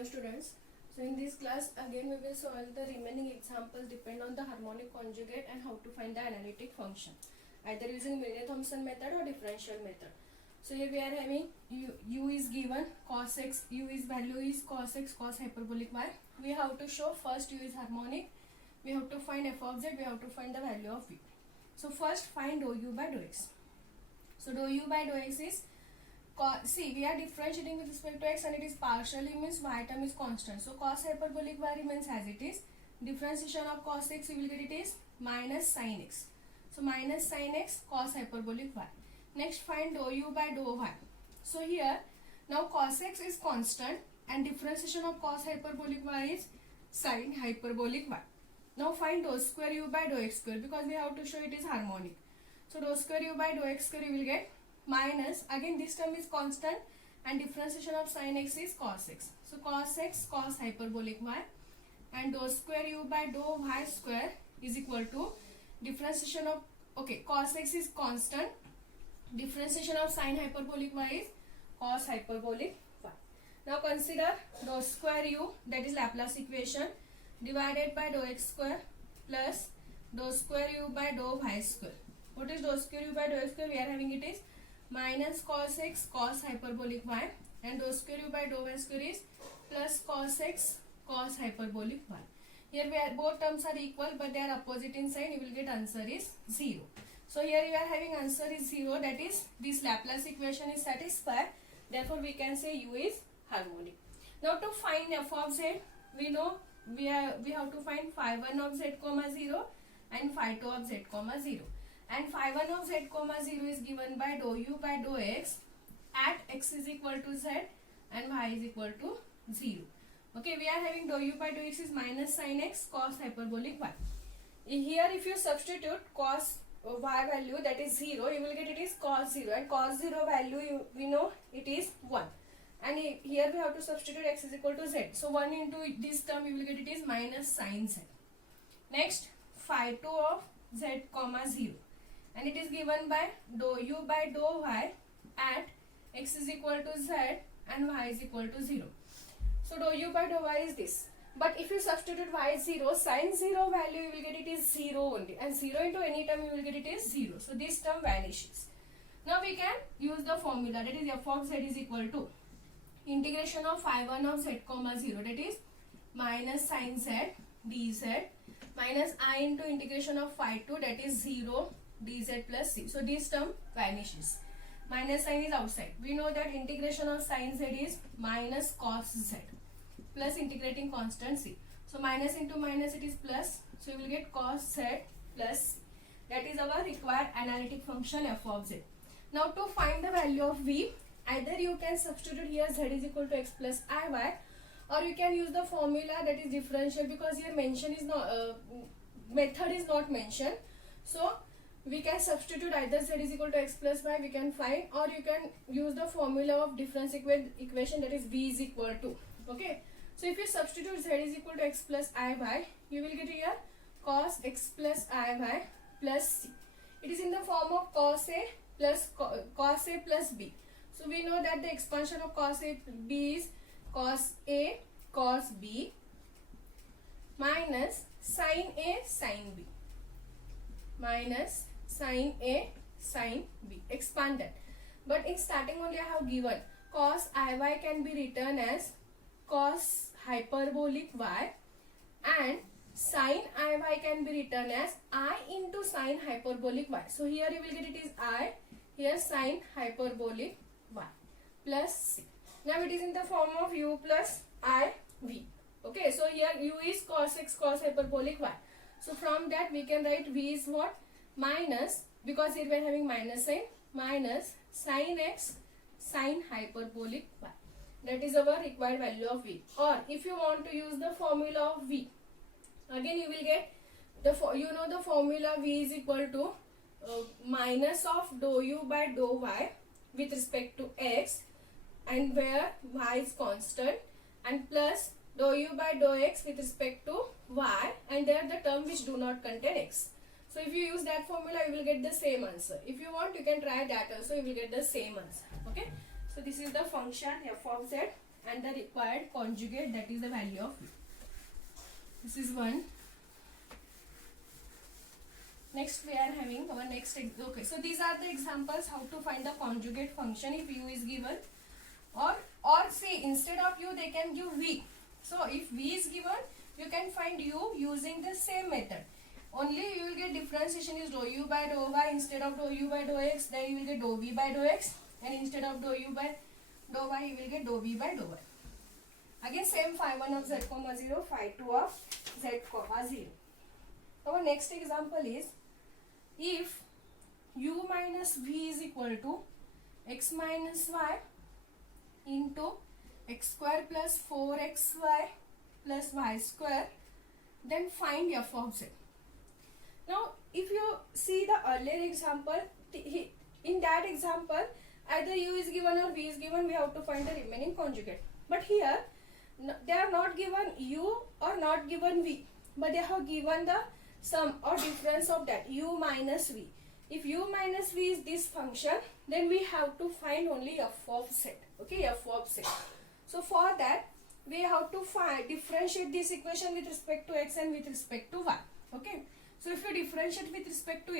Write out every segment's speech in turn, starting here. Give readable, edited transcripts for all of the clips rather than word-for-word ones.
Hello students. So in this class again we will solve the remaining examples depend on the harmonic conjugate and how to find the analytic function either using Milne-Thomson method or differential method. So here we are having u is given cos x, u is value is cos x cos hyperbolic y. We have to show first u is harmonic, we have to find f of z, we have to find the value of v. So first find dou u by dou x. So dou u by dou x is see, we are differentiating with respect to x and it is partially means y term is constant. So cos hyperbolic y remains as it is. Differentiation of cos x, we will get it is minus sin x. So minus sin x cos hyperbolic y. Next find dou u by dou y. So here now cos x is constant and differentiation of cos hyperbolic y is sin hyperbolic y. Now find dou square u by dou x square because we have to show it is harmonic. So dou square u by dou x square you will get minus, again this term is constant and differentiation of sin x is cos x. So cos x cos hyperbolic y and dou square u by dou y square is equal to differentiation of, okay, cos x is constant, differentiation of sin hyperbolic y is cos hyperbolic y. Now consider dou square u, that is Laplace equation, divided by dou x square plus dou square u by dou y square. What is dou square u by dou x square? We are having it is minus cos x cos hyperbolic y and dou square u by dou y square is plus cos x cos hyperbolic y. Here we are, both terms are equal but they are opposite in sign. You will get answer is 0. So here you are having answer is 0, that is this Laplace equation is satisfied. Therefore we can say u is harmonic. Now to find f of z, we know we have to find phi 1 of z comma 0 and phi 2 of z comma 0. And phi 1 of z comma 0 is given by dou u by dou x at x is equal to z and y is equal to 0. Okay, we are having dou u by dou x is minus sin x cos hyperbolic y. Here if you substitute cos y value, that is 0, you will get it is cos 0 and cos 0 value we know it is 1. And here we have to substitute x is equal to z. So 1 into this term you will get it is minus sin z. Next phi 2 of z comma 0. And it is given by dou u by dou y at x is equal to z and y is equal to 0. So dou u by dou y is this. But if you substitute y 0, sin 0 value you will get it is 0 only. And 0 into any term you will get it is 0. So this term vanishes. Now we can use the formula, that is f of z is equal to integration of phi 1 of z comma 0, that is minus sin z dz minus I into integration of phi 2, that is 0 dz plus c. So this term vanishes. Minus sign is outside. We know that integration of sin z is minus cos z plus integrating constant c. So minus into minus it is plus. So you will get cos z plus c. That is our required analytic function f of z. Now to find the value of v, either you can substitute here z is equal to x plus iy, or you can use the formula that is differential because here mention is not method is not mentioned. So we can substitute either z is equal to x plus y we can find, or you can use the formula of difference equation, that is v is equal to, okay. So if you substitute z is equal to x plus iy, you will get here cos x plus iy plus c. It is in the form of cos a plus b. So we know that the expansion of cos a b is cos a cos b minus sin a sin b minus sin a sin b expanded. But in starting only I have given cos iy can be written as cos hyperbolic y and sin iy can be written as I into sin hyperbolic y. So here you will get it is I, here sin hyperbolic y plus c. Now it is in the form of u plus I v. Okay, so here u is cos x cos hyperbolic y. So from that we can write v is what? Minus, because here we are having minus sign, minus sin x sin hyperbolic y. That is our required value of v. Or if you want to use the formula of v, again you will get the the formula v is equal to minus of dou u by dou y with respect to x, and where y is constant, and plus dou u by dou x with respect to y, and there the term which do not contain x. So if you use that formula you will get the same answer. If you want you can try that also, you will get the same answer. Okay. So this is the function f of z and the required conjugate, that is the value of v. This is one. Next we are having our next, okay, so these are the examples how to find the conjugate function if u is given, or say instead of u they can give v. So if v is given, you can find u using the same method. Only you will get differentiation is dou u by dou y instead of dou u by dou x, then you will get dou v by dou x, and instead of dou u by dou y you will get dou v by dou y. Again same phi 1 of z comma 0, phi 2 of z comma 0. Our next example is if u minus v is equal to x minus y into x square plus 4xy plus y square, then find f of z. Now if you see the earlier example, in that example either u is given or v is given, we have to find the remaining conjugate. But here they are not given u or not given v, but they have given the sum or difference of that u minus v. If u minus v is this function, then we have to find only f of z. Okay, f of z. So for that we have to differentiate this equation with respect to x and with respect to y. Okay, so if you differentiate with respect to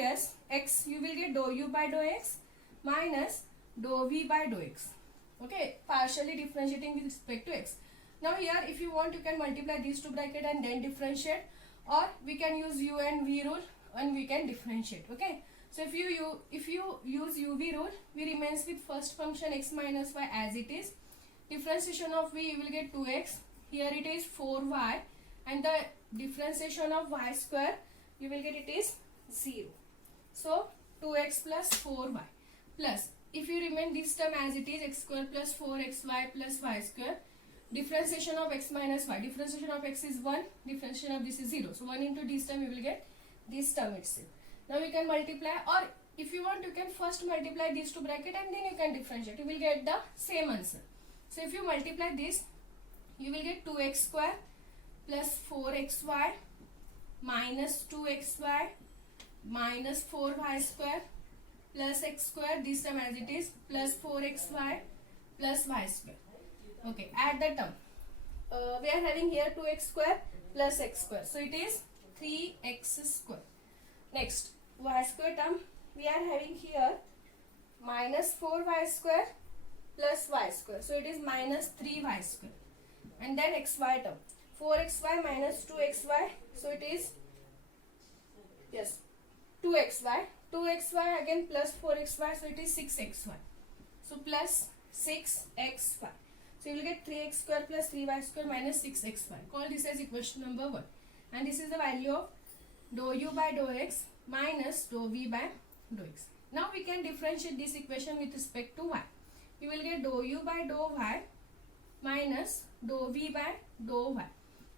x, you will get dou u by dou x minus dou v by dou x. Okay, partially differentiating with respect to x. Now here if you want, you can multiply these two brackets and then differentiate, or we can use u and v rule and we can differentiate. Okay, so if you use uv rule, we remains with first function x minus y as it is. Differentiation of v, you will get 2x, here it is 4y, and the differentiation of y square, you will get it is 0. So 2x plus 4y plus, if you remain this term as it is, x square plus 4xy plus y square, differentiation of x minus y, differentiation of x is 1, differentiation of this is 0. So 1 into this term, you will get this term itself. Now we can multiply, or if you want, you can first multiply these two brackets and then you can differentiate. You will get the same answer. So if you multiply this, you will get 2x square plus 4xy minus 2xy minus 4y square plus x square, this term as it is, plus 4xy plus y square. Okay, add the term. We are having here 2x square plus x square. So it is 3x square. Next, y square term, we are having here minus 4y square plus y square. So it is minus 3y square. And then xy term, 4xy minus 2xy. So it is, yes, 2xy. 2xy again plus 4xy. So it is 6xy. So plus 6xy. So you will get 3x square plus 3y square minus 6xy. Call this as equation number 1. And this is the value of dou u by dou x minus dou v by dou x. Now we can differentiate this equation with respect to y. You will get dou u by dou y minus dou v by dou y.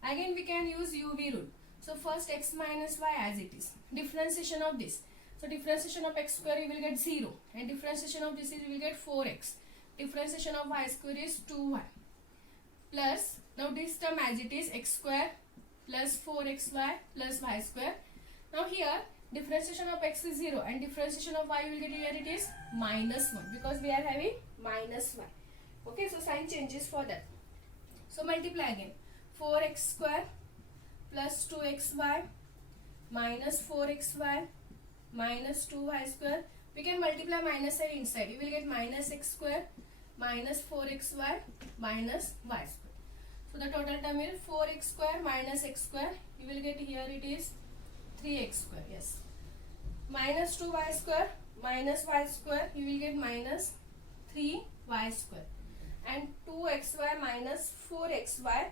Again we can use uv rule. So first x minus y as it is. Differentiation of this. So differentiation of x square you will get 0. And differentiation of this is you will get 4x. Differentiation of y square is 2y. Plus, now this term as it is, x square plus 4xy plus y square. Now here differentiation of x is 0 and differentiation of y you will get here it is minus 1, because we are having minus y. Okay, so sign changes for that. So multiply again. 4x square plus 2xy minus 4xy minus 2y square. We can multiply minus side inside. You will get minus x square minus 4xy minus y square. So the total term is 4x square minus x square. You will get here it is 3x square. Yes. Minus 2y square minus y square. You will get minus 3y square. And 2xy minus 4xy.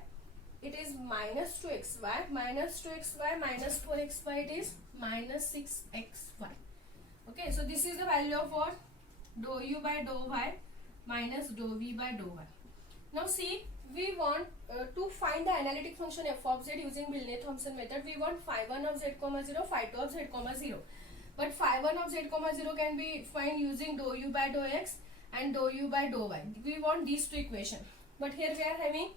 It is minus 2xy. Minus 2xy minus 4xy. It is minus 6xy. Okay, so this is the value of what? Dou u by dou y minus dou v by dou y. Now see, we want to find the analytic function f of z using Milne-Thomson method. We want phi 1 of z comma 0, phi 2 of z comma 0. But phi 1 of z comma 0 can be found using dou u by dou x and dou u by dou y. We want these two equations. But here we are having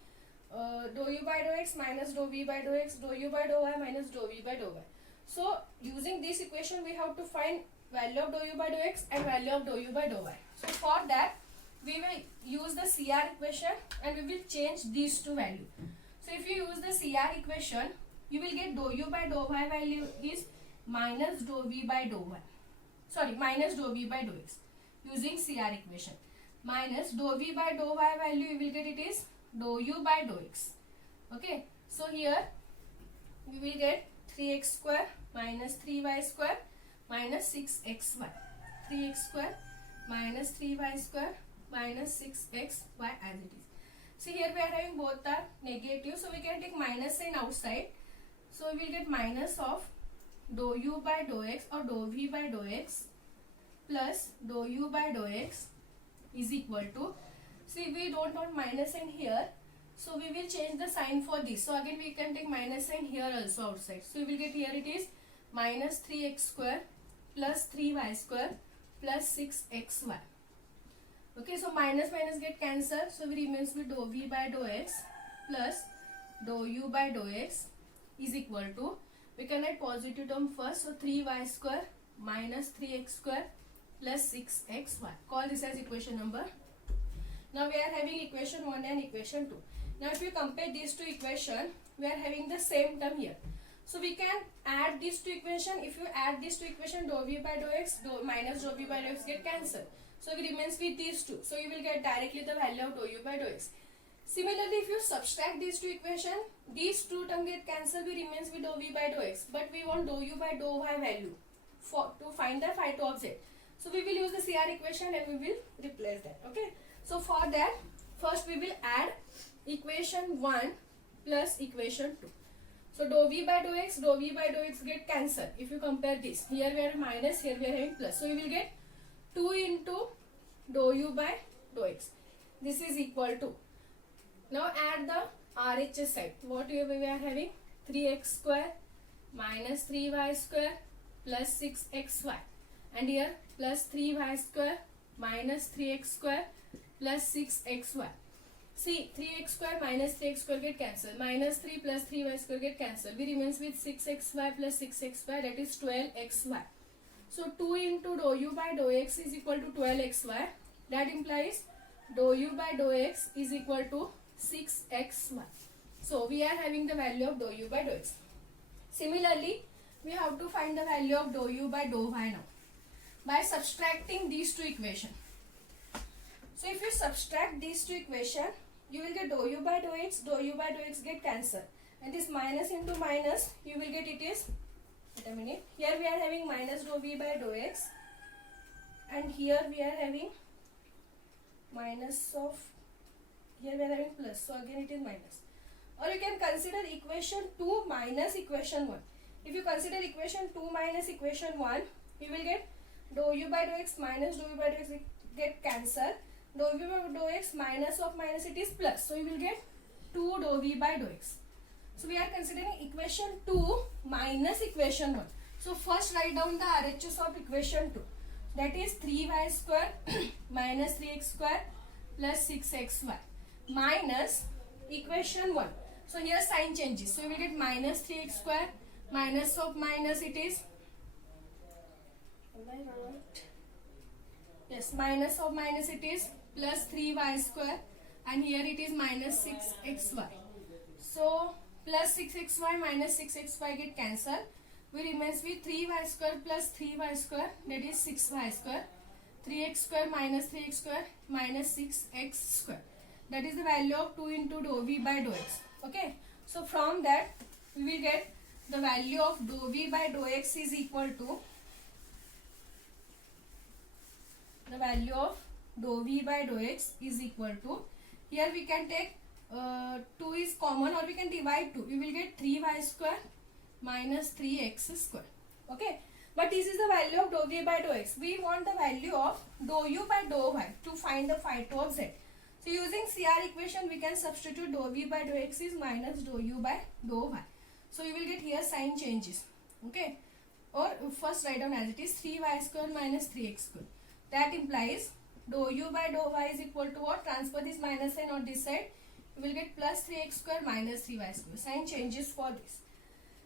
dou u by dou x minus dou v by dou x, dou u by dou y minus dou v by dou y. So using this equation we have to find value of dou u by dou x and value of dou u by dou y. So for that we will use the CR equation and we will change these two values. So if you use the CR equation, you will get dou u by dou y value is minus dou v by dou y. Sorry, minus dou v by dou x. Using CR equation. Minus dou v by dou y value, you will get it is dou u by dou x. Okay. So here we will get 3x square minus 3y square minus 6xy. 3x square minus 3y square minus 6xy as it is. See here we are having both are negative, so we can take minus sign outside. So we will get minus of dou u by dou x or dou v by dou x plus dou u by dou x is equal to, see we don't want minus sign here, so we will change the sign for this. So again we can take minus sign here also outside. So we will get here it is minus 3x square plus 3y square plus 6xy. Okay, so minus minus get cancelled, so we remains with dou v by dou x plus dou u by dou x is equal to, we can write positive term first, so 3y square minus 3x square plus 6xy. Call this as equation number. Now we are having equation 1 and equation 2. Now if you compare these two equations, we are having the same term here. So we can add these two equations. If you add these two equations, dou v by dou x minus dou v by dou x get cancelled. So it remains with these two. So you will get directly the value of dou u by dou x. Similarly, if you subtract these two equations, these two terms get cancelled, we remains with dou v by dou x. But we want dou u by dou y value to find the phi 2 of z. So we will use the CR equation and we will replace that. Okay. So for that, first we will add equation 1 plus equation 2. So dou v by dou x get cancelled. If you compare this, here we are minus, here we are having plus. So we will get 2 into dou u by dou x. This is equal to, now add the RHS side. What we are having? 3x square minus 3y square plus 6xy. And here plus 3y square minus 3x square plus 6xy. See, 3x square minus 3x square get cancelled. Minus 3 plus 3y square get cancelled. We remains with 6xy plus 6xy, that is 12xy. So 2 into dou u by dou x is equal to 12xy. That implies dou u by dou x is equal to 6xy. So we are having the value of dou u by dou x. Similarly, we have to find the value of dou u by dou y now by subtracting these two equations. So if you subtract these two equations, you will get dou u by dou x get cancelled. And this minus into minus, you will get it is, wait a minute, here we are having minus dou v by dou x. And here we are having minus of, here we are having plus, so again it is minus. Or you can consider equation 2 minus equation 1. If you consider equation 2 minus equation 1, you will get dou u by dou x minus dou u by dou x get cancelled. Dou v by dou x minus of minus, it is plus. So you will get 2 dou v by dou x. So we are considering equation 2 minus equation 1. So first write down the RHS of equation 2. That is 3y square minus 3x square plus 6xy minus equation 1. So here sign changes. So we will get minus 3x square minus of minus, it is, am I right? Yes, minus of minus, it is plus 3y square, and here it is minus 6xy. So plus 6xy minus 6xy get cancelled. We remains with 3y square plus 3y square, that is 6y square. 3x square minus 3x square minus 6x square. That is the value of 2 into dou v by dou x. Okay. So from that we will get the value of dou v by dou x is equal to, the value of dou v by dou x is equal to, here we can take 2 is common, or we can divide 2. We will get 3y square minus 3x square. Okay. But this is the value of dou v by dou x. We want the value of dou u by dou y to find the phi 2 of z. So using CR equation, we can substitute dou v by dou x is minus dou u by dou y. So you will get here sign changes. Okay. Or first write down as it is 3y square minus 3x square. That implies dou u by dou y is equal to what? Transfer this minus sign on this side. You will get plus 3x square minus 3y square. Sign changes for this.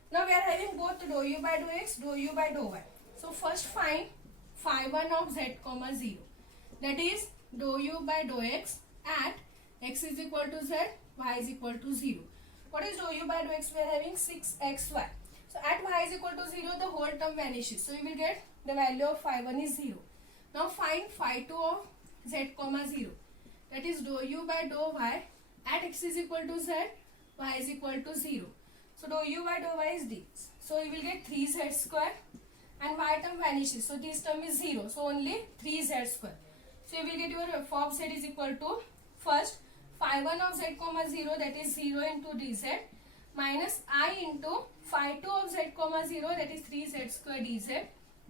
Now we are having both dou u by dou x, dou u by dou y. So first find phi 1 of z comma 0. That is dou u by dou x at x is equal to z, y is equal to 0. What is dou u by dou x? We are having 6xy. So at y is equal to 0, the whole term vanishes. So we will get the value of phi 1 is 0. Now find phi 2 of z comma 0. That is dou u by dou y at x is equal to z, y is equal to 0. So dou u by dou y is this. So you will get 3z square and y term vanishes. So this term is 0. So only 3z square. So you will get your f of z is equal to first phi 1 of z comma 0, that is 0 into dz, minus I into phi 2 of z comma 0, that is 3z square dz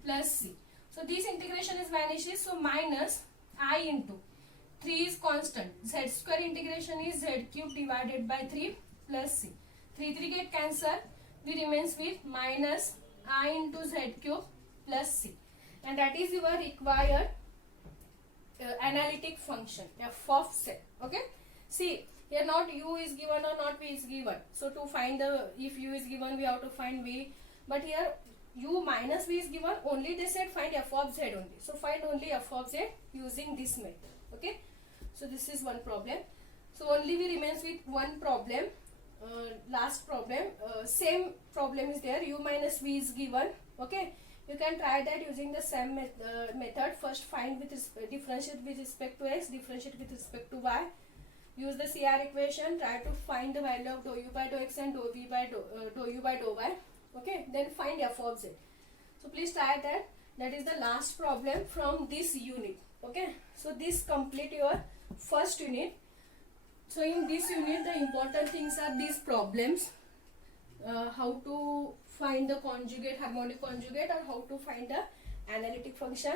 plus c. So this integration is vanishes. So minus I into 3 is constant. Z square integration is z cube divided by 3 plus c. 3 get cancel. We remains with minus I into z cube plus c. And that is your required analytic function f of z. Okay. See, here not u is given or not v is given. So to find the, if u is given, we have to find v. But here u minus v is given. Only they said find f of z only. So find only f of z using this method. Okay. So this is one problem. So only we remains with one problem. Last problem. Same problem is there. U minus v is given. Okay. You can try that using the same method. First find with differentiate with respect to x, differentiate with respect to y. Use the CR equation. Try to find the value of dou u by dou x and dou u by dou y. Okay. Then find f of z. So please try that. That is the last problem from this unit. Okay. So this complete your first unit. So in this unit the important things are these problems. How to find the conjugate, harmonic conjugate, or how to find the analytic function.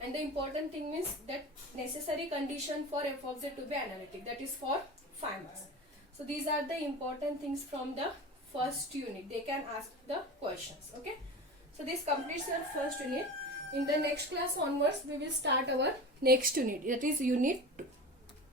And the important thing is that necessary condition for f of z to be analytic, that is for 5 marks. So these are the important things from the first unit. They can ask the questions. Okay. So this completes your first unit. In the next class onwards we will start our next unit, that is unit 2.